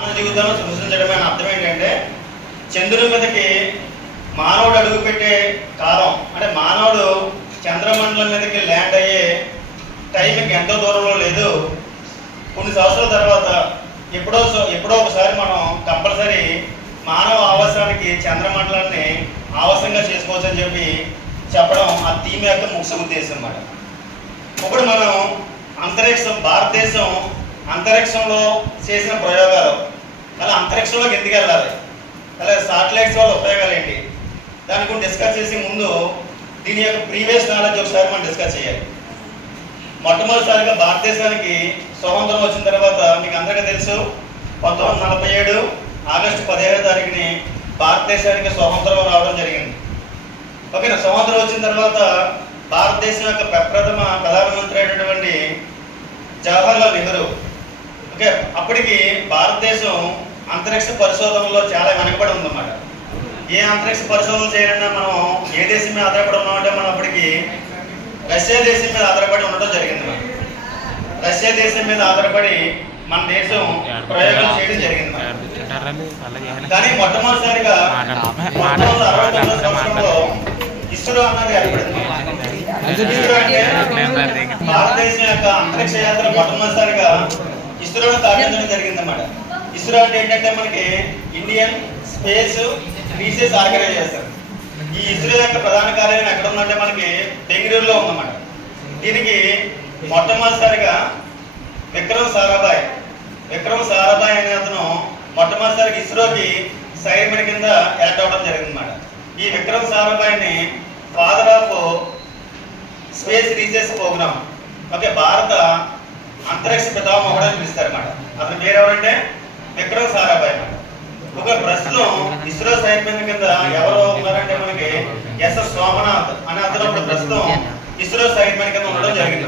మానవ జీవితంలో సృష్టించడమే అర్థం ఏంటంటే చంద్రుని మీదకి మానవుడు అడుగుపెట్టే కాలం అంటే మానవుడు చంద్రమండలం మీదకి ల్యాండ్ అయ్యే టైంకి ఎంతో దూరంలో లేదు. కొన్ని సంవత్సరాల తర్వాత ఎప్పుడో ఒకసారి మనం కంపల్సరీ మానవ ఆవాసానికి చంద్రమండలాన్ని ఆవాసంగా చేసుకోవచ్చు అని చెప్పడం ఆ థీమ్ యొక్క ముఖ్య ఉద్దేశం అన్నమాట. ఇప్పుడు మనం భారతదేశం అంతరిక్షంలో చేసిన ప్రయోగాలు అలా అంతరిక్షంలోకి ఎందుకు వెళ్ళాలి, అలాగే శాటిలైట్స్ వల్ల ఉపయోగాలు ఏంటి, దాని గురించి డిస్కస్ చేసే ముందు దీని యొక్క ప్రీవియస్ నాలెడ్జ్ ఒకసారి మనం డిస్కస్ చేయాలి. మొట్టమొదటిసారిగా భారతదేశానికి స్వతంత్రం వచ్చిన తర్వాత మీకు అందరికీ తెలుసు 1947 ఆగస్టు 15వ తారీఖుని భారతదేశానికి స్వతంత్రం రావడం జరిగింది. ఓకేనా. స్వతంత్రం వచ్చిన తర్వాత భారతదేశం యొక్క ప్రథమ ప్రధానమంత్రి అయినటువంటి జవహర్లాల్ నెహ్రూ ఓకే అప్పటికి భారతదేశం అంతరిక్ష పరిశోధనలో చాలా వెనకబడి ఉందన్నమాట. ఏ అంతరిక్ష పరిశోధనలు చేయాలన్నా మనం ఏ దేశం మీద ఆధారపడి ఉన్నామంటే మనం అప్పటికి రష్యా దేశం మీద ఆధారపడి ఉండడం జరిగింది. రష్యా దేశం మీద ఆధారపడి మన దేశం ప్రయోగాలు చేయడం జరిగింది. కానీ మొట్టమొదటిసారిగా 1969 సంవత్సరంలో ఇస్రో అన్నది ఏర్పడింది. ఇస్రో అంటే భారతదేశం యొక్క అంతరిక్ష యాత్ర మొట్టమొదటిసారిగా ఇస్రోను స్థాపించడం జరిగిందన్నమాట. ఇస్రో అంటే ఏంటంటే మనకి ఇండియన్ స్పేస్ రీసెర్చ్ ఆర్గనైజేషన్. ఈ ఇస్రో యొక్క ప్రధాన కార్యాలయం ఎక్కడ ఉందంటే మనకి బెంగళూరులో ఉందన్నమాట. దీనికి మొట్టమొదటిసారిగా విక్రమ్ సారాభాయ్ అనే అతను మొట్టమొదటిసారిగా ఇస్రోకి సైర్మన్ కింద యాడ్ అవ్వడం జరిగిందన్నమాట. ఈ విక్రమ్ సారాభాయ్ని father of space research program okay భారత అంతరిక్ష పితామహుడు అని పిలుస్తారన్నమాట. అతని పేరు ఎవరంటే విక్రమ్ సారాభాయ్ అన్నమాట. ఒక ప్రస్తుతం ఇస్రో సైర్మన్ కింద ఎవరు ఉన్నారంటే మనకి ఎస్ఎస్ సోమనాథ్ అనే అతను ఇప్పుడు ప్రస్తుతం ఇస్రో సైర్మన్ కింద ఉండడం జరిగింది.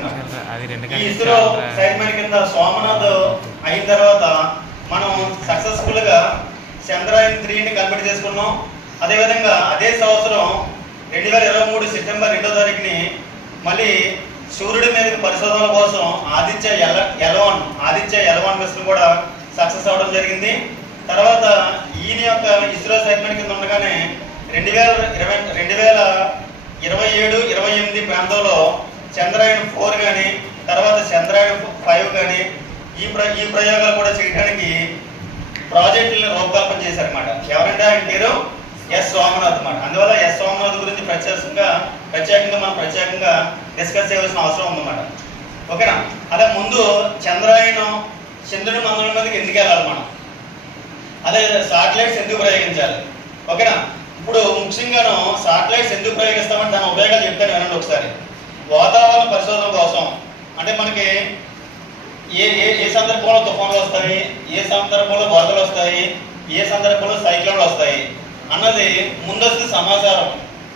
ఈ ఇస్రో సైర్మన్ కింద సోమనాథ్ అయిన తర్వాత మనం సక్సెస్ఫుల్ గా చంద్రయాన్ 3ని కంప్లీట్ చేసుకున్నాం. అదేవిధంగా అదే సంవత్సరం 2023 సెప్టెంబర్ 2వ తారీఖుని మళ్ళీ సూర్యుడి మీదకి పరిశోధనల కోసం ఆదిత్య L1 మిషన్ కూడా సక్సెస్ అవ్వడం జరిగింది. తర్వాత ఈయన యొక్క ఇస్రో సైర్మన్ కింద ఉండగానే 2027-28 ప్రాంతంలో చంద్రయాన్ 4 కానీ తర్వాత చంద్రయాన్ 5 కానీ ఈ ప్రయోగాలు కూడా చేయడానికి ప్రాజెక్టులను రూపకల్పన చేశారన్నమాట. ఎవరంటే ఆయన పేరు ఎస్ సోమనాథ్ అన్నమాట. అందువల్ల ఎస్ సోమనాథ్ గురించి ప్రత్యేకంగా మనం ప్రత్యేకంగా డిస్కస్ చేయవలసిన అవసరం ఉందన్నమాట. ఓకేనా. అదే ముందు చంద్రుని మండలం మీదకి ఎందుకు వెళ్ళాలి మనం, అదే శాటిలైట్స్ ఎందుకు ప్రయోగించాలి. ఓకేనా. ఇప్పుడు ముఖ్యంగాను శాటిలైట్స్ ఎందుకు ప్రయోగిస్తామంటే దాని ఉపయోగాలు చెప్తాను వినండి ఒకసారి. వాతావరణ పరిశోధన కోసం అంటే మనకి ఏ సందర్భంలో తుఫాన్లు వస్తాయి, ఏ సందర్భంలో వరదలు వస్తాయి, ఏ సందర్భంలో సైక్లోన్లు వస్తాయి అన్నది ముందస్తు సమాచారం,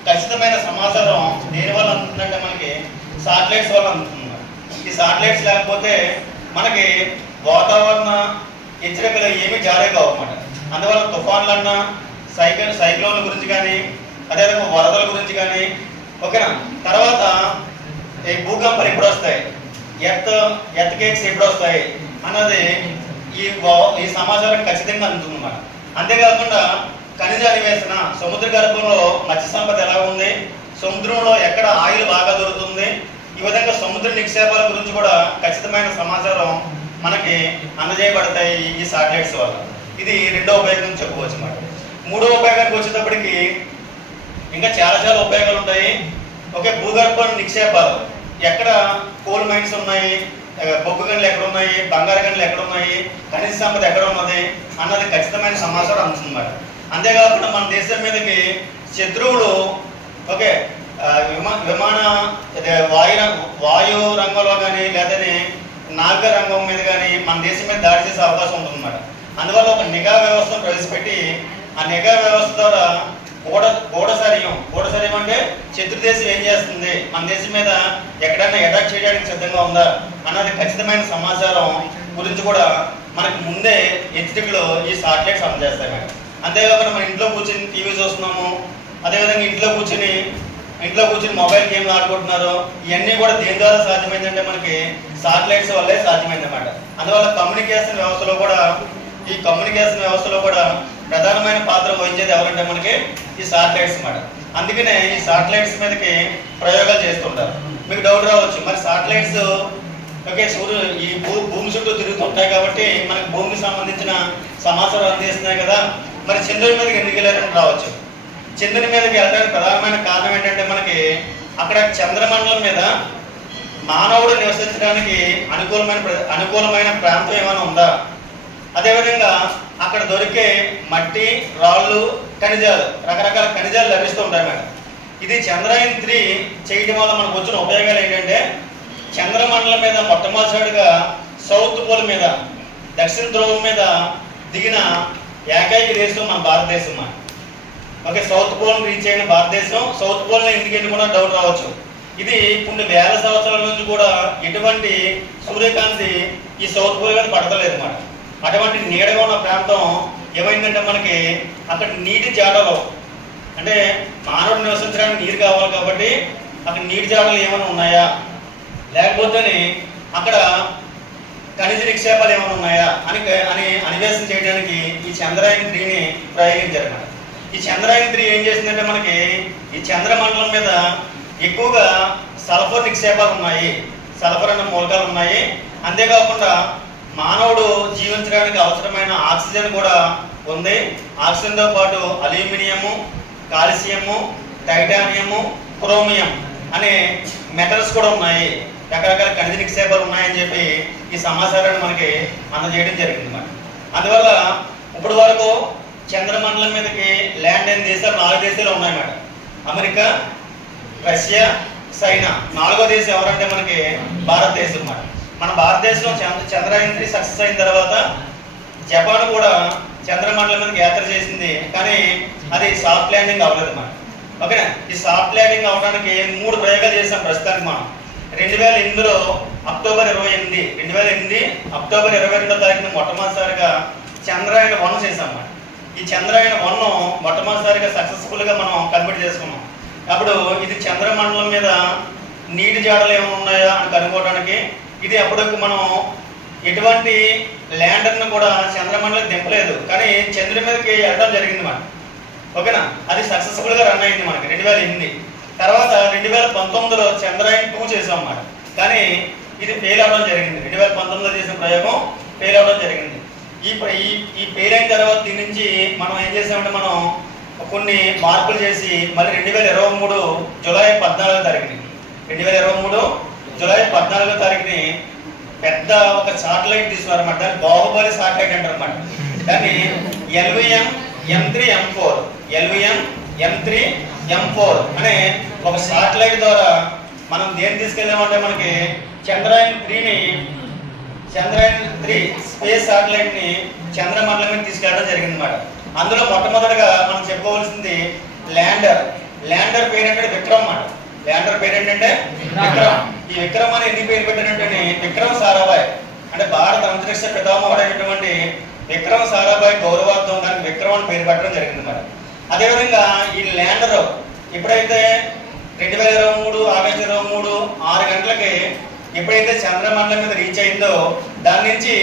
ఖచ్చితమైన సమాచారం దేనివల్ల అందుతుందంటే మనకి శాటిలైట్స్ వల్ల అందుతుంది. ఈ శాటిలైట్స్ లేకపోతే మనకి వాతావరణ హెచ్చరికలు ఏమీ జారీ కావు అన్నమాట. అందువల్ల తుఫాన్లన్నా సైక్లోన్ల గురించి కానీ అదేవిధంగా వరదల గురించి కానీ ఓకేనా. తర్వాత ఈ భూకంపాలు ఎప్పుడు వస్తాయి, ఎర్త్ కేక్స్ ఎప్పుడు వస్తాయి అన్నది ఈ సమాచారం ఖచ్చితంగా అందుతుందన్నమాట. అంతేకాకుండా ఖనిజ అన్వేషణ, సముద్ర గర్భంలో మత్స్య సంపద ఎలా ఉంది, సముద్రంలో ఎక్కడ ఆయిల్ బాగా దొరుకుతుంది, ఈ విధంగా సముద్ర నిక్షేపాల గురించి కూడా ఖచ్చితమైన సమాచారం మనకి అందజేయబడతాయి ఈ శాటిలైట్స్ వల్ల. ఇది రెండో ఉపయోగం చెప్పుకోవచ్చు అన్నమాట. మూడో ఉపయోగానికి వచ్చేటప్పటికి ఇంకా చాలా ఉపయోగాలు ఉంటాయి. ఓకే. భూగర్భ నిక్షేపాలు ఎక్కడ కోల్ మైన్స్ ఉన్నాయి, బొగ్గు గనులు ఎక్కడ ఉన్నాయి, బంగారు గనులు ఎక్కడ ఉన్నాయి, ఖనిజ సంపద ఎక్కడ ఉన్నది అన్నది ఖచ్చితమైన సమాచారం అందుతుందన్నమాట. అంతేకాకుండా మన దేశం మీదకి శత్రువులు ఓకే వాయు రంగంలో కానీ లేదని నాగ రంగం మీద కానీ మన దేశం మీద దాడి చేసే అవకాశం ఉంటుందన్నమాట. అందువల్ల ఒక నిఘా వ్యవస్థను ప్రవేశపెట్టి ఆ నిఘా వ్యవస్థ ద్వారా గూఢచర్యం అంటే శత్రు దేశం ఏం చేస్తుంది, మన దేశం మీద ఎక్కడైనా అటాక్ చేయడానికి సిద్ధంగా ఉందా అన్నది ఖచ్చితమైన సమాచారం గురించి కూడా మనకి ముందే హెచ్చరికలు ఈ శాటిలైట్స్ అందజేస్తాయి మేడం. అంతేకాకుండా మన ఇంట్లో కూర్చొని టీవీ చూస్తున్నాము, అదేవిధంగా ఇంట్లో కూర్చొని మొబైల్ గేమ్లు ఆడుకుంటున్నారు. ఇవన్నీ కూడా దేని ద్వారా సాధ్యమైందంటే మనకి శాటిలైట్స్ వల్లే సాధ్యమైంది అన్నమాట. అందువల్ల కమ్యూనికేషన్ వ్యవస్థలో కూడా ఈ కమ్యూనికేషన్ వ్యవస్థలో కూడా ప్రధానమైన పాత్ర వహించేది ఎవరంటే మనకి ఈ శాటిలైట్స్ అన్నమాట. అందుకనే ఈ శాటిలైట్స్ మీదకి ప్రయోగాలు చేస్తుంటారు. మీకు డౌట్ రావచ్చు, మరి శాటిలైట్స్ ఓకే ఈ భూమి చుట్టూ తిరుగుతుంటాయి కాబట్టి మనకి భూమికి సంబంధించిన సమాచారం అందిస్తున్నాయి కదా, మరి చంద్రుడి మీదకి ఎందుకు వెళ్ళారని రావచ్చు. చంద్రుని మీదకి వెళ్ళడానికి ప్రధానమైన కారణం ఏంటంటే మనకి అక్కడ చంద్రమండలం మీద మానవుడు నివసించడానికి అనుకూలమైన ప్రాంతం ఏమైనా ఉందా, అదేవిధంగా అక్కడ దొరికే మట్టి, రాళ్ళు, ఖనిజాలు, రకరకాల ఖనిజాలు లభిస్తూ ఉంటాయి మేడం. ఇది చంద్రయాన్ 3 చేయడం వల్ల మనకు వచ్చిన ఉపయోగాలు ఏంటంటే చంద్రమండలం మీద మొట్టమొదటిసారిగా సౌత్ పోల్ మీద, దక్షిణ ధ్రువం మీద దిగిన ఏకైక దేశం మన భారతదేశం. ఓకే, సౌత్ పోల్ రీచ్ అయిన భారతదేశం. సౌత్ పోల్ని ఎందుకంటే కూడా డౌట్ రావచ్చు, ఇది కొన్ని వేల సంవత్సరాల నుంచి కూడా ఎటువంటి సూర్యకాంతి ఈ సౌత్ పోల్ మీద పడతలేదు అన్నమాట. అటువంటి నీడగా ఉన్న ప్రాంతం ఏమైందంటే మనకి అక్కడ నీటి జాడలు, అంటే మానవుడు నివసించడానికి నీరు కావాలి కాబట్టి అక్కడ నీటి జాడలు ఏమైనా ఉన్నాయా, లేకపోతే అక్కడ ఖనిజ నిక్షేపాలు ఏమైనా ఉన్నాయా అని అన్వేషణ చేయడానికి ఈ చంద్రయాన్ 3ని ప్రయోగించారు అన్నమాట. ఈ చంద్రయాన్ 3 ఏం చేసిందంటే మనకి ఈ చంద్రమండలం మీద ఎక్కువగా సల్ఫర్ నిక్షేపాలు ఉన్నాయి, సల్ఫర్ అన్న మూలకాలు ఉన్నాయి. అంతేకాకుండా మానవుడు జీవించడానికి అవసరమైన ఆక్సిజన్ కూడా ఉంది. ఆక్సిజన్తో పాటు అల్యూమినియము, కాల్షియము, టైటానియము, క్రోమియం అనే మెటల్స్ కూడా ఉన్నాయి, రకరకాల ఖనిజ నిక్షేపాలు ఉన్నాయని చెప్పి ఈ సమాచారాన్ని మనకి అందజేయడం జరిగింది అన్నమాట. అందువల్ల ఇప్పటి వరకు చంద్రమండలం మీదకి ల్యాండ్ అయిన దేశాలు 4 దేశాలు ఉన్నాయన్నమాట. America, Russia, China. 4వ దేశం ఎవరంటే మనకి భారతదేశం అన్నమాట. మన భారతదేశం చంద్రయాన్ 3 సక్సెస్ అయిన తర్వాత జపాన్ కూడా చంద్రమండలం మీదకి యాత్ర చేసింది, కానీ అది సాఫ్ట్ ల్యాండింగ్ అవ్వలేదు అన్నమాట. ఓకేనా, ఈ సాఫ్ట్ ల్యాండింగ్ అవడానికి 3 ప్రయోగాలు చేసాం ప్రస్తుతానికి మనం. 2008లో అక్టోబర్ 2008 అక్టోబర్ 22వ తారీఖున మొట్టమొదటిసారిగా చంద్రయాన్ 1 చేసాం అన్నమాట. ఈ చంద్రయాన్ 1 మొట్టమొదటిసారిగా సక్సెస్ఫుల్గా మనం కంప్లీట్ చేసుకున్నాం. అప్పుడు ఇది చంద్రమండలం మీద నీటి జాడలు ఏమైనా ఉన్నాయా అని కనుక్కోవడానికి, ఇది అప్పటికి మనం ఎటువంటి ల్యాండర్ను కూడా చంద్రమండలం దింపలేదు, కానీ చంద్రుడి మీదకి వెళ్ళడం జరిగింది మనకి. ఓకేనా, అది సక్సెస్ఫుల్గా రన్ అయింది మనకి 2008. తర్వాత 2019లో చంద్రయాన్ 2 చేసాం అన్నమాట, కానీ ఇది ఫెయిల్ అవ్వడం జరిగింది. 2019లో చేసిన ప్రయోగం ఫెయిల్ అవ్వడం జరిగింది. ఈ ఫెయిల్ అయిన తర్వాత దీని నుంచి మనం ఏం చేసామంటే మనం కొన్ని మార్పులు చేసి మళ్ళీ 2023 జూలై 14వ తారీఖుని 2023 జూలై 14వ తారీఖుని పెద్ద ఒక శాటిలైట్ తీసుకున్నారన్నమాట. దాన్ని బాహుబలి శాటిలైట్ అంటారు అన్నమాట. దాన్ని LVM M3M4 అనే ఒక శాటిలైట్ ద్వారా మనం దేన్ని తీసుకెళ్ళామంటే మనకి చంద్రయాన్ 3 స్పేస్ శాటిలైట్ ని చంద్రమండలం మీద తీసుకెళ్ళడం జరిగింది అన్నమాట. అందులో మొట్టమొదటిగా మనం చెప్పుకోవాల్సింది ల్యాండర్ పేరు ఏంటంటే విక్రమ్ అన్నమాట. ల్యాండర్ పేరు ఏంటంటే విక్రమ్. ఈ విక్రమ్ అని ఎందుకు పేరు పెట్టినట్టు విక్రమ్ సారాభాయ్ అంటే భారత అంతరిక్ష పితామహుడు అయినటువంటి విక్రమ్ సారాభాయ్ గౌరవార్థం దానికి విక్రమ్ అని పేరు పెట్టడం జరిగింది అన్నమాట. అదేవిధంగా ఈ ల్యాండర్ ఎప్పుడైతే 2023 ఆగస్టు 23 6 గంటలకి ఎప్పుడైతే చంద్రమండలం మీద రీచ్ అయిందో దాని నుంచి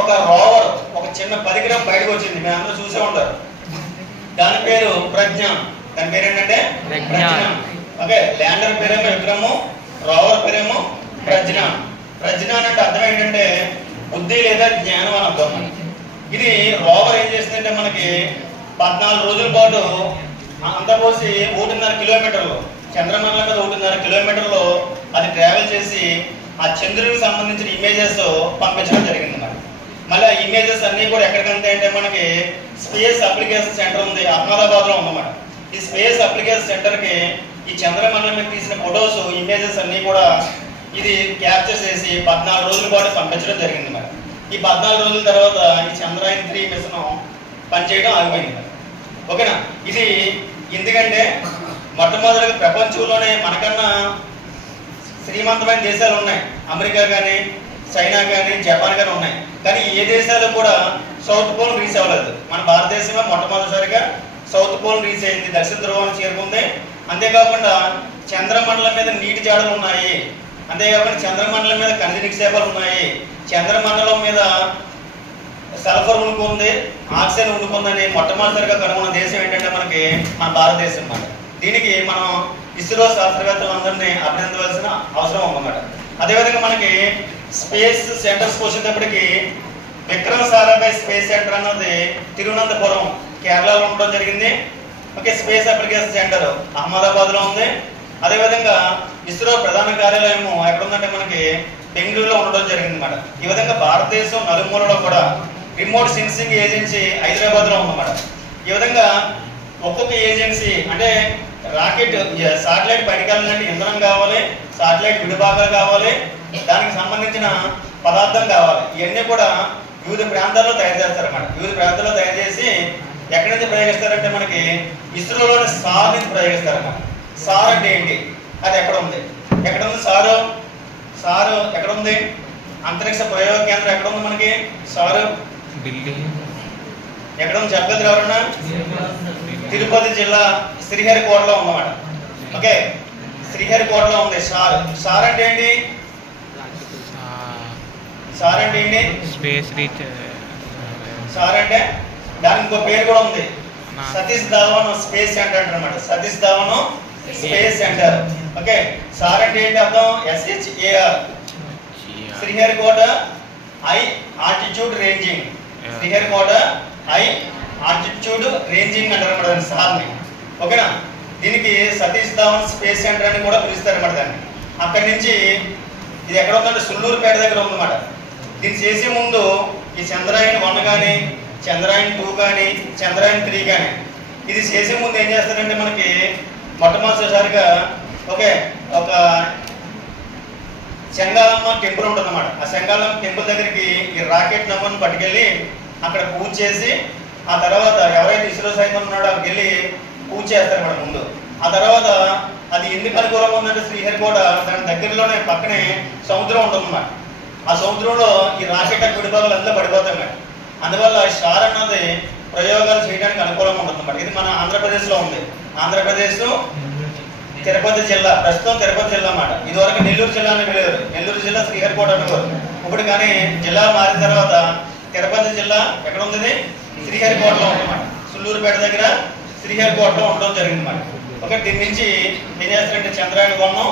ఒక రోవర్, ఒక చిన్న పరికరం బయటకు వచ్చింది. మీరు అందరూ చూసే ఉంటారు. దాని పేరు ప్రజ్ఞాన్. దాని పేరు ఏంటంటే ప్రజ్ఞాన్. ఓకే, ల్యాండర్ పేరేమో విక్రము, రోవర్ పేరేమో ప్రజ్ఞాన్. ప్రజ్ఞాన్ అంటే అర్థం ఏంటంటే బుద్ధి లేదా జ్ఞానం అని అర్థం. ఇది రోవర్ ఏం చేస్తుందంటే మనకి 14 రోజుల పాటు అంతపోసి 1.5 కిలోమీటర్లు చంద్రమండలం మీద 1.5 కిలోమీటర్లు అది ట్రావెల్ చేసి ఆ చంద్రుడికి సంబంధించిన ఇమేజెస్ పంపించడం జరిగింది అన్నమాట. మళ్ళీ ఆ ఇమేజెస్ అన్నీ కూడా ఎక్కడికంటే అంటే మనకి స్పేస్ అప్లికేషన్ సెంటర్ ఉంది, అహ్మదాబాద్లో ఉందన్నమాట. ఈ స్పేస్ అప్లికేషన్ సెంటర్కి ఈ చంద్రమండలం మీద తీసిన ఫొటోస్, ఇమేజెస్ అన్నీ కూడా ఇది క్యాప్చర్ చేసి 14 రోజుల పాటు పంపించడం జరిగింది అన్నమాట. ఈ 14 రోజుల తర్వాత ఈ చంద్రయాన్ 3 మిషన్ పనిచేయడం ఆగిపోయింది. ఓకేనా, ఇది ఎందుకంటే మొట్టమొదటిగా ప్రపంచంలోనే మనకన్నా శ్రీమంతమైన దేశాలు ఉన్నాయి. అమెరికా కానీ, చైనా కానీ, జపాన్ కానీ ఉన్నాయి. కానీ ఏ దేశాలు కూడా సౌత్ పోల్ రీచ్ అవ్వలేదు. మన భారతదేశంలో మొట్టమొదటిసారిగా సౌత్ పోల్ రీచ్ అయింది, దక్షిణ ధ్రువాన్ని చేరుకుంది. అంతేకాకుండా చంద్రమండలం మీద నీటి జాడలు ఉన్నాయి, అంతేకాకుండా చంద్రమండలం మీద ఖనిజ నిక్షేపాలు ఉన్నాయి, చంద్రమండలం మీద సల్ఫర్ ఉనికి ఉంది, ఆక్సిజన్ ఉనికి ఉందని మొట్టమొదటిసారిగా కనుగొన్న దేశం ఏంటంటే మనకి మన భారతదేశం అన్నమాట. దీనికి మనం ఇస్రో శాస్త్రవేత్తలందరినీ అభినందించవలసిన అవసరం ఉందన్నమాట. అదేవిధంగా మనకి స్పేస్ సెంటర్స్ వచ్చేటప్పటికి విక్రమ్ సారాభాయ్ స్పేస్ సెంటర్ అన్నది తిరువనంతపురం కేరళలో ఉండడం జరిగింది. ఓకే, స్పేస్ అప్లికేషన్ సెంటర్ అహ్మదాబాద్లో ఉంది. అదేవిధంగా ఇస్రో ప్రధాన కార్యాలయం ఎక్కడ ఉందంటే మనకి బెంగళూరులో ఉండడం జరిగింది అన్నమాట. ఈ విధంగా భారతదేశం నలుమూలలో కూడా రిమోట్ సెన్సింగ్ ఏజెన్సీ హైదరాబాద్లో ఉందన్నమాట. ఈ విధంగా ఒక్కొక్క ఏజెన్సీ అంటే రాకెట్ శాటిలైట్ పరికరాలంటే ఇంధనం కావాలి, శాటిలైట్ విడిభాగాలు కావాలి, దానికి సంబంధించిన పదార్థం కావాలి. ఇవన్నీ కూడా వివిధ ప్రాంతాల్లో తయారు చేస్తారన్నమాట. వివిధ ప్రాంతాల్లో తయారు చేసి ఎక్కడి నుంచి ప్రయోగిస్తారంటే మనకి ఇస్రోలోని సార్ నుంచి ప్రయోగిస్తారన్నమాట. సార్ అంటే ఏంటి, అది ఎక్కడ ఉంది, ఎక్కడ ఉంది సారు, సారు ఎక్కడ ఉంది, అంతరిక్ష ప్రయోగ కేంద్రం ఎక్కడ ఉంది మనకి, సారు ఎక్కడ ఉంది చెప్పగలరు ఎవరన్నా? తిరుపతి జిల్లా శ్రీహరికోటలో ఉందన్నమాట. ఓకే, శ్రీహరికోటలో ఉంది సార్. సార్ అంటే ఏంటి, సార్ అంటే ఏంటి, స్పేస్ రీచ్. సార్ అంటే దానికి ఇంకో పేరు కూడా ఉంది, సతీష్ ధావన్ స్పేస్ సెంటర్ అనమాట. Satish Dhawan space centre. Okay, sir అంటే ఏంటి అర్థం, SHAR Sriharikota high altitude ranging. Sriharikota high altitude ranging అంటారు అన్నమాట సార్ని. ఓకేనా, దీనికి సతీష్ ధావన్ స్పేస్ సెంటర్ అని కూడా పిలుస్తారు అన్నమాట దాన్ని. అక్కడి నుంచి ఇది ఎక్కడ ఉందంటే సుల్లూరుపేట దగ్గర ఉందన్నమాట. దీన్ని చేసే ముందు ఈ చంద్రయాన్ 1 కానీ, చంద్రయాన్ 2 కానీ, చంద్రయాన్ 3 కానీ ఇది చేసే ముందు ఏం చేస్తారంటే మనకి మొట్టమొదటిసారిగా ఓకే ఒక చెంగాలమ్మ టెంపుల్ ఉంటుంది అన్నమాట. ఆ చెంగాలమ్మ టెంపుల్ దగ్గరికి ఈ రాకెట్ నంబర్ను పట్టుకెళ్ళి అక్కడ పూజ చేసి, ఆ తర్వాత ఎవరైతే ఇస్రో సైతం ఉన్నాడో అక్కడికి వెళ్ళి పూజ చేస్తారన్నమాట ముందు. ఆ తర్వాత అది ఎందుకు అనుకూలంగా ఉందంటే శ్రీహరికోట దాని దగ్గరలోనే పక్కనే సముద్రం ఉంటుందన్నమాట. ఆ సముద్రంలో ఈ రాకెట్ విడిభాగాలు అంతా పడిపోతాయి. అందువల్ల షార్ అన్నది ప్రయోగాలు చేయడానికి అనుకూలంగా ఉంటుందన్నమాట. ఇది మన ఆంధ్రప్రదేశ్లో ఉంది. ఆంధ్రప్రదేశ్ తిరుపతి జిల్లా, ప్రస్తుతం తిరుపతి జిల్లా అన్నమాట. ఇదివరకు నెల్లూరు జిల్లా అని పిలిచారు. నెల్లూరు జిల్లా శ్రీహరికోట అనేవారు. ఇప్పుడు కానీ జిల్లా మారిన తర్వాత తిరుపతి జిల్లా ఎక్కడ ఉంది, శ్రీహరికోటలో ఉందన్నమాట. సుల్లూరుపేట దగ్గర శ్రీహరికోటలో ఉండడం జరిగింది అన్నమాట. ఓకే, దీని నుంచి ఏం చేస్తారంటే చంద్రయాన్ 1,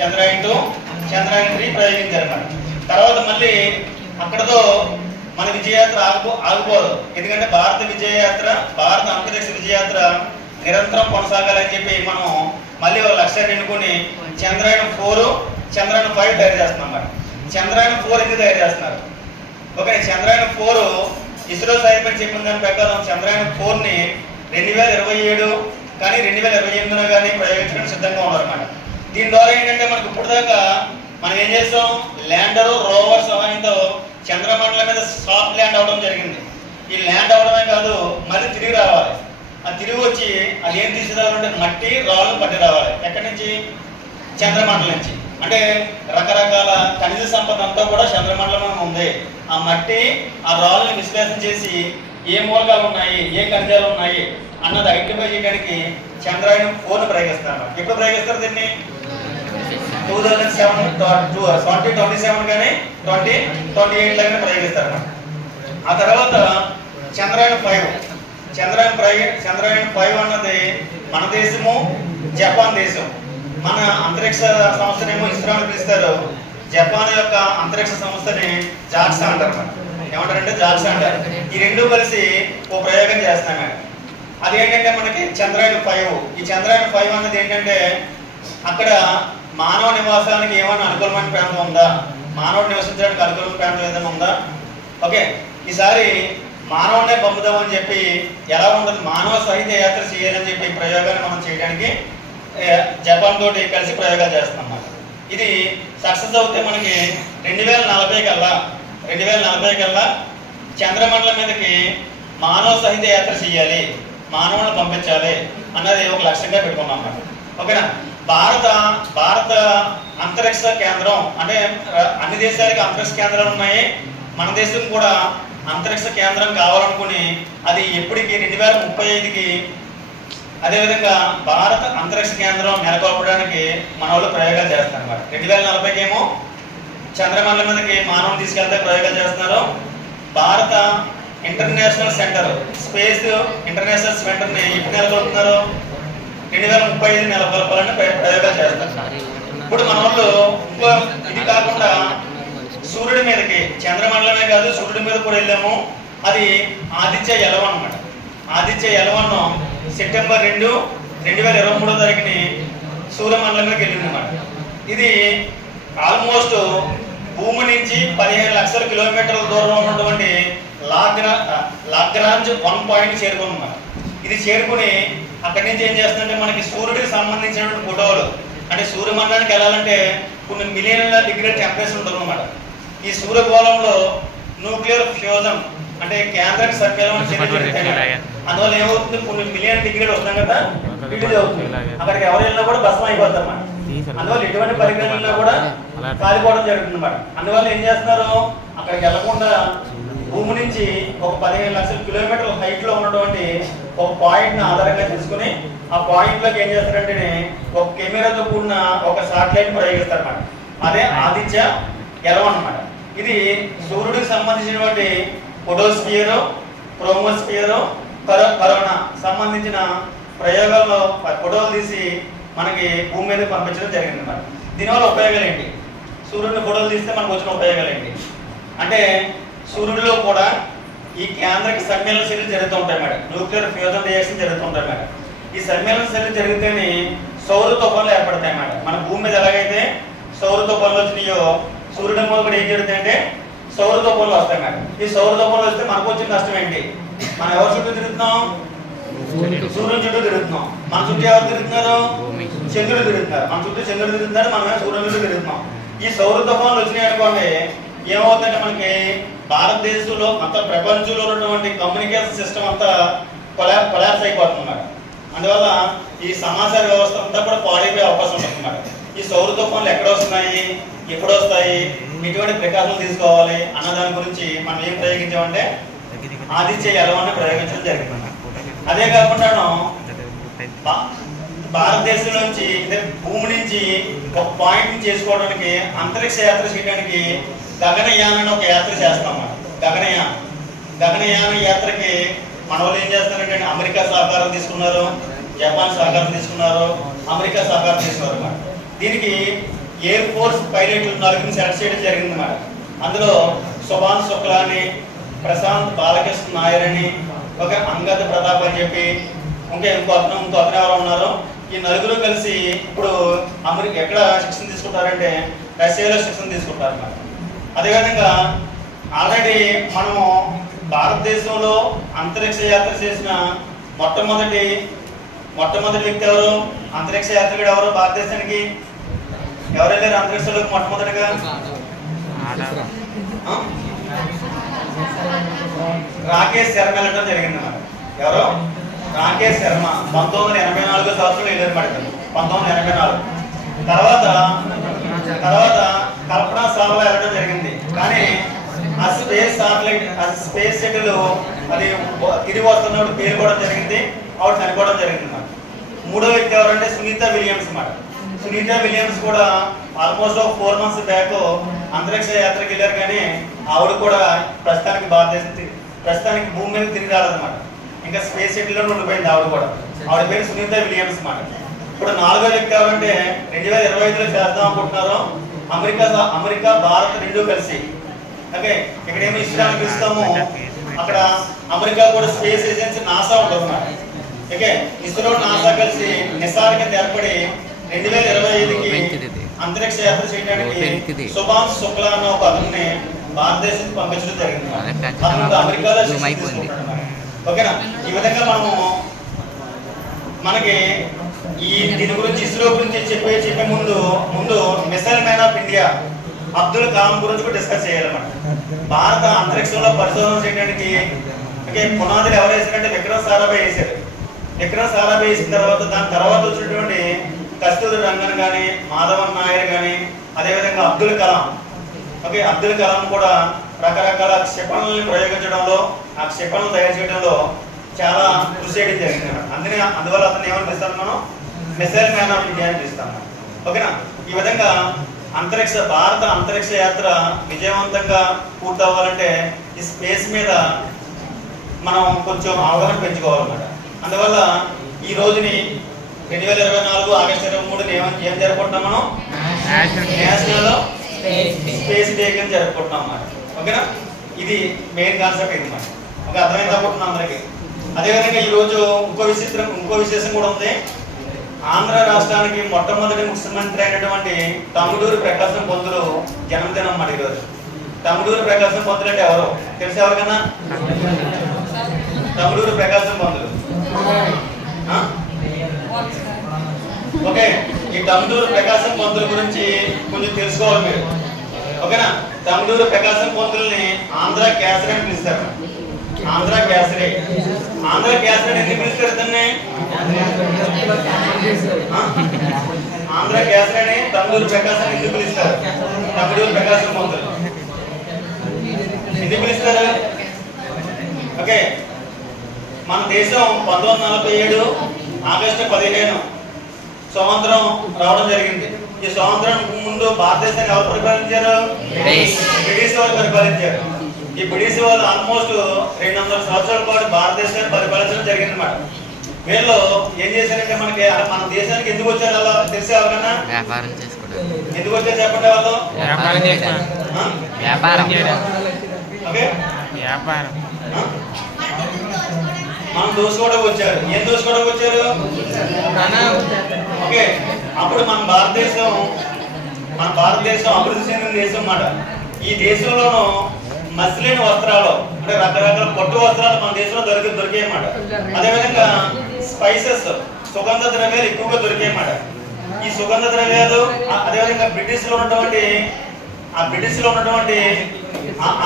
చంద్రయాన్ 2, చంద్రయాన్ 3 ప్రయోగించారన్నమాట. తర్వాత మళ్ళీ అక్కడతో మన విజయయాత్ర ఆగిపోదు. ఎందుకంటే భారత విజయయాత్ర, భారత అంతరిక్ష విజయయాత్ర నిరంతరం కొనసాగాలని చెప్పి మనం మళ్ళీ ఒక లక్ష్యాన్ని ఎన్నుకొని చంద్రయాన్ 4, చంద్రయాన్ 5 తయారు చేస్తున్నాం అన్నమాట. చంద్రయాన్ 4 ఎందుకు తయారు చేస్తున్నారు? ఓకే, చంద్రయాన్ 4 ఇస్రో సైతం చెప్పిన దాని ప్రకారం చంద్రయాన్ 4ని 2027 కానీ 2028 కానీ ప్రయోగించడానికి సిద్ధంగా ఉన్నారన్నమాట. దీని ద్వారా ఏంటంటే మనకు ఇప్పుడు దాకా మనం ఏం చేస్తాం, ల్యాండరు రోవర్ సహాయంతో చంద్రమండలం మీద సాఫ్ట్ ల్యాండ్ అవడం జరిగింది. ఈ ల్యాండ్ అవడమే కాదు, మళ్ళీ తిరిగి రావాలి. అది తిరిగి వచ్చి అది ఏం తీసుకురావాలంటే మట్టి రాళ్ళు పట్టి రావాలి. ఎక్కడి నుంచి, చంద్రమండలం నుంచి. అంటే రకరకాల ఖనిజ సంపద అంతా కూడా చంద్రమండలం ఉంది. ఆ మట్టి ఆ రాళ్ళని విశ్లేషణ చేసి ఏ మూలకాలు ఉన్నాయి, ఏ ఖనిజాలు ఉన్నాయి అన్నది ఐడెంటిఫై చేయడానికి చంద్రయాన్ 4ను ప్రయోగిస్తారు. ఎప్పుడు ప్రయోగిస్తారు దీన్ని? 2027 కానీ 2028 లాగానే ప్రయోగిస్తారు. ఆ తర్వాత చంద్రయాన్ 5. చంద్రయాన్ 5 అన్నది మన దేశము, జపాన్ దేశం. మన అంతరిక్ష సంస్థనేమో ఇస్రో అని పిలుస్తారు. జపాన్ యొక్క అంతరిక్ష సంస్థని జాక్సా అంటారు. ఏమంటారంటే జాక్సా అంటారు. ఈ రెండు కలిసి ఓ ప్రయోగం చేస్తాం. అదేంటంటే మనకి చంద్రయాన్ 5. ఈ చంద్రయాన్ 5 అన్నది ఏంటంటే అక్కడ మానవ నివాసానికి ఏమైనా అనుకూలమైన ప్రాంతం ఉందా, మానవుడు నివసించడానికి అనుకూలమైన ప్రాంతం ఏదైనా ఉందా. ఓకే, ఈసారి మానవుడే పంపుదామని చెప్పి ఎలా ఉంటుంది, మానవ సహిత యాత్ర చేయాలని చెప్పి ప్రయోగాన్ని మనం చేయడానికి జపాన్ తోటి కలిసి ప్రయోగాలు చేస్తున్నాం అన్నమాట. ఇది సక్సెస్ అవుతే మనకి 2040 కల్లా చంద్రమండలం మీదకి మానవ సహిత యాత్ర చేయాలి, మానవులను పంపించాలి అన్నది ఒక లక్ష్యంగా పెట్టుకున్నాం అన్నమాట. ఓకేనా, భారత అంతరిక్ష కేంద్రం అంటే అన్ని దేశాలకి అంతరిక్ష కేంద్రాలు ఉన్నాయి. మన దేశం కూడా అంతరిక్ష కేంద్రం కావాలనుకుని అది ఎప్పటికి 2035కి అదేవిధంగా భారత అంతరిక్ష కేంద్రం నెలకొల్పడానికి మన వాళ్ళు ప్రయోగాలు చేస్తున్నారు అన్నమాట. 2040కి ఏమో చంద్రమండలం మీదకి మానవుని తీసుకెళ్తే ప్రయోగాలు చేస్తున్నారు. భారత ఇంటర్నేషనల్ సెంటర్ స్పేస్ ఇంటర్నేషనల్ సెంటర్ని ఇప్పుడు నెలకొల్పుతున్నారు 2035 నెలకొల్పాలని ప్రయోగాలు చేస్తారు. ఇప్పుడు మన వాళ్ళు ఇంకో ఇది కాకుండా సూర్యుడి మీదకి చంద్రమండలమే కాదు సూర్యుడి మీద కూడా వెళ్ళాము. అది ఆదిత్య L1 అన్నమాట. ఆదిత్య L1 సెప్టెంబర్ 2, 2023 తారీఖుని సూర్యమండలం మీదకి వెళ్ళింది అన్నమాట. ఇది ఆల్మోస్ట్ భూమి నుంచి 15 లక్షల కిలోమీటర్ల దూరంలో ఉన్నటువంటి లాగ్రాంజ్ 1 పాయింట్ చేరుకున్నమాట. ఇది చేరుకుని అక్కడి నుంచి ఏం చేస్తుందంటే మనకి సూర్యుడికి సంబంధించినటువంటి ఫోటోలు అంటే సూర్యమండలానికి వెళ్ళాలంటే కొన్ని మిలియన్ల డిగ్రీ టెంపరేచర్ ఉంటుందన్నమాట. ఈ సూర్యగోళంలో న్యూక్లియర్ ఫ్యూజన్ అంటే కేంద్రక సమ్మేళనం జరుగుతాయి. అందువల్ల ఏమవుతుంది కొన్ని మిలియన్ డిగ్రీలు వస్తున్నాం కదా విడిది అవుతుంది. అక్కడికి ఎవరు వెళ్ళినా కూడా భస్మం అయిపోతారు అన్నమాట. అందువల్ల ఎటువంటి పరికరాలన్నా కూడా కాలిపోవడం జరుగుతుంది అన్నమాట. అందువల్ల ఏం చేస్తున్నారు అక్కడికి వెళ్లకుండా భూమి నుంచి ఒక 15 లక్షల కిలోమీటర్ల హైట్ లో ఉన్నటువంటి ఒక పాయింట్ ని ఆధారంగా తీసుకుని ఆ పాయింట్ లోకి ఏం చేస్తారంటే ఒక కెమెరాతో కూడిన ఒక శాటిలైట్ ప్రయోగిస్తారు అన్నమాట. అదే ఆదిత్య L1 అన్నమాట. ఇది సూర్యుడికి సంబంధించినటువంటి ఫోటోస్ఫియర్, క్రోమోస్ఫియర్, కరోనా సంబంధించిన ప్రయోగాల్లో ఫోటోలు తీసి మనకి భూమి మీద పంపించడం జరిగింది అన్నమాట. దీనివల్ల ఉపయోగాలు ఏంటి? సూర్యుడిని ఫోటోలు తీస్తే మనకు వచ్చిన ఉపయోగాలు ఏంటి అంటే సూర్యుడిలో కూడా ఈ కేంద్రక సమ్మేళన శైలి జరుగుతూ ఉంటాయి మేడం. న్యూక్లియర్ ఫ్యూజన్ రియాక్షన్ జరుగుతూ ఉంటాయి మేడం. ఈ సమ్మేళన శైలి జరిగితేనే సౌర తుఫాన్లు ఏర్పడతాయి మేడం. మన భూమి మీద ఎలాగైతే సౌర తుఫాన్లు వచ్చినాయో సూర్యుడి మీద కూడా ఏం జరుగుతాయంటే సౌర తుఫాన్లు వస్తాయి మేడం. ఈ సౌర తుఫాన్లు వస్తే మనకు వచ్చిన నష్టం ఏంటి? మనం ఎవరి చుట్టూ తిరుగుతున్నాం? సూర్యుని చుట్టూ తిరుగుతున్నాం. మన చుట్టూ ఎవరు తిరుగుతున్నారు? చంద్రుడు తిరుగుతున్నారు. మన చుట్టూ చంద్రుడు తిరుగుతున్నారు, మనమే సూర్యుని చుట్టూ తిరుగుతున్నాం. ఈ సౌర తుఫాన్లు వచ్చినాయి అనుకోండి ఏమవుతుందంటే మనకి భారతదేశంలో మొత్తం ప్రపంచంలో ఉన్నటువంటి కమ్యూనికేషన్ సిస్టమ్ అంతా కొలాప్స్ అయిపోతుంది మేడం. అందువల్ల ఈ సమాచార వ్యవస్థ అంతా కూడా పాడైపోయే అవకాశం ఉంటుంది మేడం. ఈ సౌర తుఫాన్లు ఎక్కడ వస్తున్నాయి, ఎప్పుడు వస్తాయి, ఎటువంటి ప్రికాషన్లు తీసుకోవాలి అన్న దాని గురించి మనం ఏం ప్రయోగించామంటే ఆదిత్య L1 ప్రయోగించడం జరిగింది. అదే కాకుండా భారతదేశం నుంచి భూమి నుంచి ఒక పాయింట్ చేసుకోవడానికి అంతరిక్ష యాత్ర చేయడానికి గగనయాన్ అని ఒక యాత్ర చేస్తాం మనం. గగనయాన యాత్రకి మన వాళ్ళు ఏం చేస్తారంటే అమెరికా సహకారం తీసుకున్నారు, జపాన్ సహకారం తీసుకున్నారు, అమెరికా సహకారం తీసుకున్నారు అన్నమాట. దీనికి ఎయిర్ ఫోర్స్ పైలట్లు 4 సెలెక్ట్ చేయడం జరిగింది అన్నమాట. అందులో సుభాన్ శుక్లా అని, ప్రశాంత్ బాలకృష్ణ నాయర్ అని, ఒక అంగద్ ప్రతాప్ అని చెప్పి ఇంకో అతను ఎవరు ఉన్నారు. ఈ 4 కలిసి ఇప్పుడు అమెరికా ఎక్కడ శిక్షణ తీసుకుంటారంటే రష్యాలో శిక్షణ తీసుకుంటారు అన్నమాట. అదేవిధంగా ఆల్రెడీ మనము భారతదేశంలో అంతరిక్ష యాత్ర చేసిన మొట్టమొదటి వ్యక్తి ఎవరు? అంతరిక్ష యాత్రికుడు ఎవరు? భారతదేశానికి ఎవరు వెళ్ళారు అంతరిక్షంలోకి మొట్టమొదటిగా? రాకేష్ శర్మ వెళ్ళడం జరిగింది అన్నమాట. ఎవరు? రాకేష్ శర్మ 1984 సంవత్సరంలో వెళ్ళారు మాట. 1984 తర్వాత కల్పనా సావ్లా వెళ్ళడం జరిగింది. కానీ ఆ స్పేస్ షటిల్ అది తిరిగి వస్తున్నప్పుడు పేరుకోవడం జరిగింది, ఆవిడ చనిపోవడం జరిగింది అన్నమాట. 3వ వ్యక్తి ఎవరంటే సునీత విలియమ్స్ అన్నమాట. సునీత విలియమ్స్ కూడా ఆల్మోస్ట్ 4 మంత్స్ బ్యాక్ అంతరిక్ష యాత్రకి వెళ్ళారు. కానీ ఆవిడ కూడా ప్రస్తుతానికి భూమి మీద తిరిగి రాలేదన్నమాట. ఇంకా స్పేస్ షటిల్లో ఉండిపోయింది ఆవిడ కూడా. ఆవిడ పేరు సునీత విలియమ్స్ అన్నమాట. ఇప్పుడు 4వ వ్యక్తి ఎవరంటే 2025లో చేద్దాం అనుకుంటున్నారు. అమెరికా భారత్ 2 కలిసి. ఓకే, ఇక్కడేమో ఇస్రాయల్ పిలుస్తాము, అక్కడ అమెరికా కూడా స్పేస్ ఏజెన్సీ నాసా ఉంటుంది అన్నమాట. ఓకే, ఇస్రో నాసా కలిసి నిసార్ కింద ఏర్పడి 2025కి అంతరిక్ష యాత్ర చేయడానికి సుభాన్ శుక్లా అన్న ఒక అతన్ని భారతదేశానికి పంపించడం జరిగింది. అతను అమెరికాలో ఓకేనా. ఈ విధంగా మనకి దీని గురించి ఇస్రో గురించి చెప్పే ముందు missile man of India Abdul Kalam గురించి కూడా డిస్కస్ చేయాలన్నమాట. భారత అంతరిక్షంలో పరిశోధన చేయడానికి పునాదులు ఎవరు వేసారంటే విక్రమ్ సారాభాయ్ వేశారు. విక్రమ్ సారాభాయ్ వేసిన దాని తర్వాత వచ్చినటువంటి కస్తూరి రంగన్ కానీ, మాధవన్ నాయర్ కానీ, అదేవిధంగా అబ్దుల్ కలాం. ఓకే, అబ్దుల్ కలాం కూడా రకరకాల క్షిపణులను ప్రయోగించడంలో, ఆ క్షిపణులు తయారు చేయడంలో చాలా కృషి చేయడం జరిగింది. అందువల్ల అతను ఏమని పిలుస్తాం మనం? మిసైల్ మ్యాన్ ఆఫ్ ఇండియా అని పిలుస్తాం. ఓకేనా. ఈ విధంగా భారత అంతరిక్ష యాత్ర విజయవంతంగా పూర్తవ్వాలంటే ఈ స్పేస్ మీద మనం కొంచెం అవగాహన పెంచుకోవాలన్నమాట. అందువల్ల ఈ రోజుని 2024 ఆగస్టు 23 ఏం జరుపుకుంటాం మనం? నేషనల్ స్పేస్ డే కింద జరుపుకుంటున్నాం అన్నమాట. ఓకేనా? ఇది మెయిన్ కాన్సెప్ట్ ఇది మాట. ఓకే, అర్థమైంది అనుకుంటున్నాం అందరికి. అదేవిధంగా ఈరోజు ఇంకో విశేషం కూడా ఉంది. ఆంధ్ర రాష్ట్రానికి మొట్టమొదటి ముఖ్యమంత్రి అయినటువంటి టంగుటూరి ప్రకాశం పంతులు జన్మదినం అన్నమాట ఈరోజు. టంగుటూరి ప్రకాశం పంతులు అంటే ఎవరు తెలిసి ఎవరికన్నా? టంగుటూరి ప్రకాశం పంతులు. ఓకే, ఈ టంగుటూరి ప్రకాశం పంతుల గురించి కొంచెం తెలుసుకోవాలి మీరు. ఓకేనా? టంగుటూరి ప్రకాశం పంతుల్ని ఆంధ్ర కేసరి అని పిలుస్తారు. ఆంధ్ర కేసరి. ఆంధ్ర కేసరి ఎందుకు పిలుస్తారు ఇతన్ని? ఆంధ్ర కేసరి అని టంగుటూరి ప్రకాశం ఎందుకు పిలుస్తారు? టంగుటూరి ప్రకాశం పంతులు ఎందుకు పిలుస్తారు? ఓకే, మన దేశం 1947 ఆగస్టు 15 స్వాతంత్రం రావడం జరిగింది. ఈ స్వాతంత్రం ముందు భారతదేశాన్ని ఎవరు పరిపాలించారు? బ్రిటిష్ వాళ్ళు పరిపాలించారు. ఈ బ్రిటిష్ వాళ్ళు ఆల్మోస్ట్ 200 సంవత్సరాల పాటు భారతదేశాన్ని పరిపాలించడం జరిగింది అన్నమాట. వీళ్ళు ఏం చేశారంటే మనకి మన దేశానికి ఎందుకు వచ్చారు అలా తెలిసే ఎవరికన్నా? ఎందుకు వచ్చారు చెప్పండి వాళ్ళు? ఓకే, మనం దోసుకోవడానికి వచ్చారు. ఏం దోసుకోవడానికి వచ్చారు? ఓకే, అప్పుడు మన భారతదేశం అభివృద్ధి చెందిన దేశం అన్నమాట. ఈ దేశంలోనూ మస్లిన్ వస్త్రాలు అంటే రకరకాల పట్టు వస్త్రాలు మన దేశంలో దొరికాయి అన్నమాట. అదేవిధంగా స్పైసెస్ సుగంధ ద్రవ్యాలు ఎక్కువగా దొరికాయి అన్నమాట. ఈ సుగంధ ద్రవ్యాలు అదేవిధంగా బ్రిటిష్ లో ఉన్నటువంటి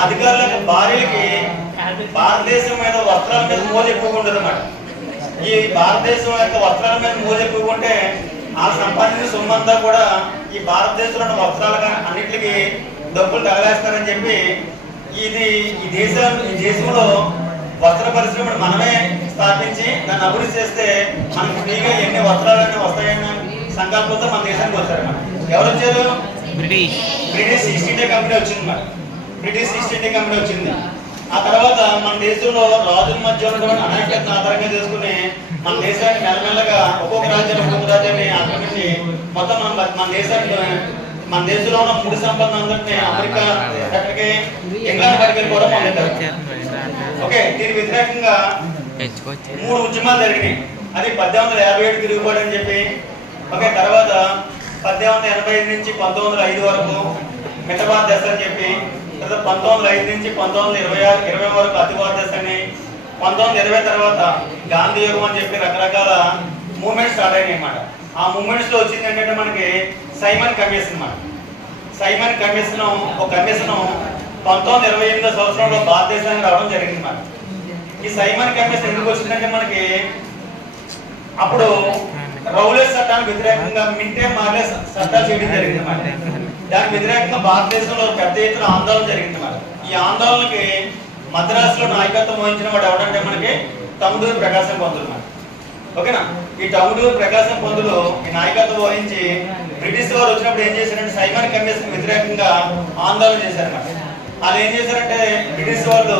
అధికారులకు భార్యలకి భారతదేశం మీద వస్త్రాల మీద మోజు ఎక్కువగా ఉంటుంది అన్నమాట. ఈ భారతదేశం యొక్క వస్త్రాల మీద మోజు ఎక్కువగా ఉంటే ఆ సంపాదించిన సొమ్మంతా కూడా ఈ భారతదేశంలో ఉన్న వస్త్రాలు అన్నింటికి డబ్బులు తగలేస్తారని చెప్పి ఈ దేశంలో వస్త్ర పరిశ్రమను మనమే స్థాపించి దాన్ని అభివృద్ధి చేస్తే మనకు ఫ్రీగా ఎన్ని వస్త్రాలన్నీ వస్తాయన్న సంకల్పంతో మన దేశానికి వచ్చారు. ఎవరు వచ్చారు? బ్రిటిష్ ఈస్ట్ ఇండియా కంపెనీ వచ్చింది అన్నమాట. బ్రిటిష్ ఈస్ట్ ఇండియా కంపెనీ వచ్చింది. ఆ తర్వాత మన దేశంలో రాజుల మధ్య ఉన్నటువంటి అనైక్యతను ఆధారంగా చేసుకుని మన దేశాన్ని మెల్లమెల్లగా ఒక్కొక్క రాజ్యాన్ని ఆక్రమించి మొత్తం మన దేశంలో ఉన్న ముడి సంపద అందరినీ అమెరికా ఎక్కడికి ఇంగ్లాండ్ వరకు వెళ్ళిపోవడం మొదలెట్టారు. ఓకే, దీని వ్యతిరేకంగా 3 ఉద్యమాలు జరిగినాయి. అది 1857 తిరుగుబాటు అని చెప్పి, ఓకే, తర్వాత 1885 నుంచి 1905 వరకు మితవాద దశ అని చెప్పి, తర్వాత 1905 నుంచి 1920 వరకు అతివాద దశ అని, 1920 తర్వాత గాంధీ యుగం అని చెప్పి రకరకాల మూవ్మెంట్స్ స్టార్ట్ అయినాయి అన్నమాట. ఆ మూవ్మెంట్స్ లో వచ్చింది ఏంటంటే మనకి సైమన్ కమిషన్ అన్నమాట. సైమన్ కమిషన్ ఒక కమిషన్ 1928 సంవత్సరంలో భారతదేశానికి రావడం జరిగింది అన్నమాట. ఈ సైమన్ కమిషన్ ఎందుకు వచ్చిందంటే మనకి అప్పుడు రౌలెస్ చట్టానికి వ్యతిరేకంగా మింటే మార్లే చట్టాలు చేయడం జరిగింది అన్నమాట. దానికి వ్యతిరేకంగా భారతదేశంలో పెద్ద ఎత్తున ఆందోళన జరిగింది అన్నమాట. ఈ ఆందోళనకి మద్రాసులో నాయకత్వం వహించిన వాడు ఎవడంటే మనకి టంగుటూరి ప్రకాశం పంతులు అన్నమాట. ఓకేనా? ఈ టంగుటూరి ప్రకాశం పంతులు ఈ నాయకత్వం వహించి బ్రిటిష్ వారు వచ్చినప్పుడు ఏం చేశారంటే సైమన్ కమిషన్ వ్యతిరేకంగా ఆందోళన చేశారన్నమాట. వాళ్ళు ఏం చేశారంటే బ్రిటిష్ వాళ్ళు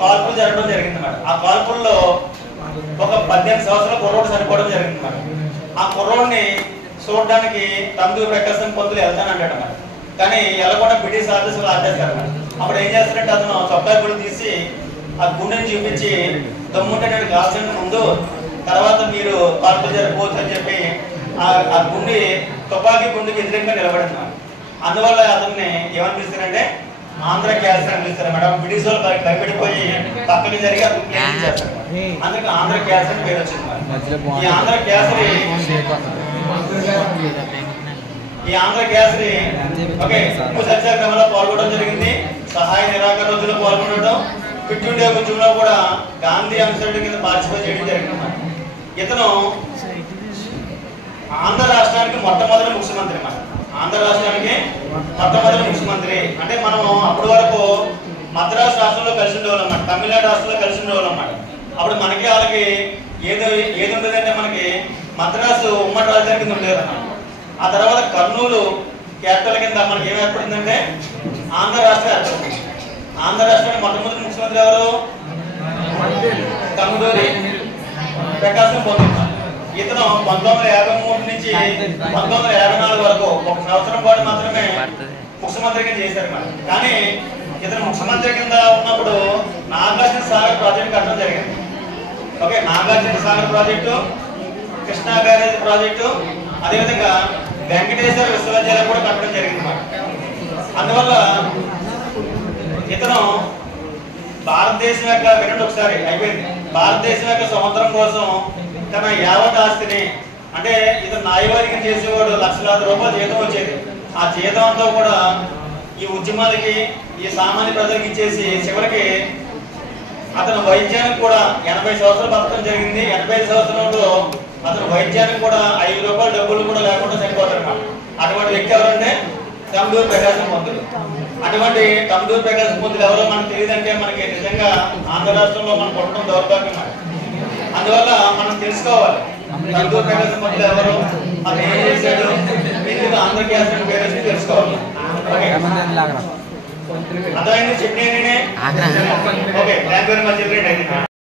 కాల్పులు జరగడం జరిగింది అన్నమాట. ఆ కాల్పుల్లో ఒక 18 సంవత్సరాల కుర్రోడు చనిపోవడం జరిగింది అన్నమాట. ఆ కుర్రోడిని చూడడానికి టంగుటూరి ప్రకాశం పంతులు వెళ్తానంటాడు అన్నమాట. కానీ వెళ్ళకుండా బ్రిటిష్ ఆఫీసులు ఆపేస్తారు అన్నమాట. అప్పుడు ఏం చేస్తారంటే అతను చొక్కా గుడి తీసి ఆ గుండెని చూపించి దమ్ముంటే నేను కాల్సిన ముందు తర్వాత మీరు కాల్పులు జరగవచ్చు అని చెప్పి ఆ గుండె తుపాకీ గుండెకి ఎదురుగా నిలబడింది. అందువల్ల అతన్ని ఏమని పిలుస్తారంటే ఆంధ్ర కేసరి అని పిలుస్తారు మేడం. బ్రిటిష్ వాళ్ళు భయపడిపోయి పక్కకి జరిగి అతను ప్లేస్ చేస్తారు. అందుకే ఆంధ్ర కేసరి పేరు వచ్చింది. ఈ ఆంధ్ర కేసరి ఓకే సత్యాగ్రహంలో పాల్గొనడం జరిగింది. సహాయ నిరాకరణ రోజుల్లో పాల్గొనడం, క్విట్ ఇండియా ఉద్యమంలో కూడా గాంధీ అంశాల కింద పార్టిసిపేట్ చేయడం జరిగింది. ఇతను ఆంధ్ర రాష్ట్రానికి మొట్టమొదటి ముఖ్యమంత్రి అన్నమాట. ఆంధ్ర రాష్ట్రానికి మొట్టమొదటి ముఖ్యమంత్రి అంటే మనం అప్పటి వరకు మద్రాసు రాష్ట్రంలో కలిసి ఉండేవాళ్ళం అన్నమాట. తమిళనాడు రాష్ట్రంలో కలిసి ఉండేవాళ్ళం అన్నమాట. అప్పుడు మనకి వాళ్ళకి ఏది ఉండేదంటే మనకి మద్రాసు ఉమ్మడి రాజధాని కింద ఉండేది అన్నమాట. ఆ తర్వాత కర్నూలు క్యాపిటల్ కింద మనకి ఏం ఏర్పడిందంటే ఆంధ్ర రాష్ట్రం ఏర్పడింది. ఆంధ్ర రాష్ట్రానికి మొట్టమొదటి ముఖ్యమంత్రి ఎవరు? తమ్ముడూరి ప్రకాశం పొందింది. ఇతను 1953 నుంచి 1954 వరకు 1 సంవత్సరం పాటు మాత్రమే ముఖ్యమంత్రి కింద చేశారు మరి. కానీ ఇతను ముఖ్యమంత్రి కింద ఉన్నప్పుడు నాగార్జున సాగర్ ప్రాజెక్ట్ కట్టడం జరిగింది. Okay, Nagarjuna Sagar project, Krishna barrage project, అదేవిధంగా వెంకటేశ్వర విశ్వవిద్యాలయం కూడా కట్టడం జరిగింది మాట. అందువల్ల ఇతను భారతదేశం యొక్క వినండి ఒకసారి అయిపోయింది, భారతదేశం యొక్క సముద్రం కోసం తన యావత్ ఆస్తిని, అంటే ఇతను న్యాయవాదికి చేసేవాడు లక్షలాది రూపాయలు జీతం వచ్చేది. ఆ జీతంతో కూడా ఈ ఉద్యమాలకి, ఈ సామాన్య ప్రజలకు ఇచ్చేసి చివరికి అతను వైద్యానికి కూడా 80 సంవత్సరాలు బతకడం జరిగింది. 85 సంవత్సరంలో అతను వైద్యానికి కూడా 5 రూపాయల డబ్బులు కూడా లేకుండా చనిపోతారన్నమాట. అటువంటి వ్యక్తి ఎవరంటే తమ్ముడూరి ప్రకాశం పంతులు. అటువంటి తమ్ముడూరి ప్రకాశం పంతులు ఎవరో మనకు తెలియదంటే మనకి నిజంగా ఆంధ్ర రాష్ట్రంలో మనం పుట్టడం దౌర్భాగ్యం. అందువల్ల మనం తెలుసుకోవాలి తమ్ముడూరి ప్రకాశం పంతులు ఎవరు, అతను ఏం చేశాడు, ఎందుకు ఆంధ్ర క్యాస్ట్ అని పేరు తెలుసుకోవాలి. అర్థమైంది చెప్పినే. Okay, thank you very much.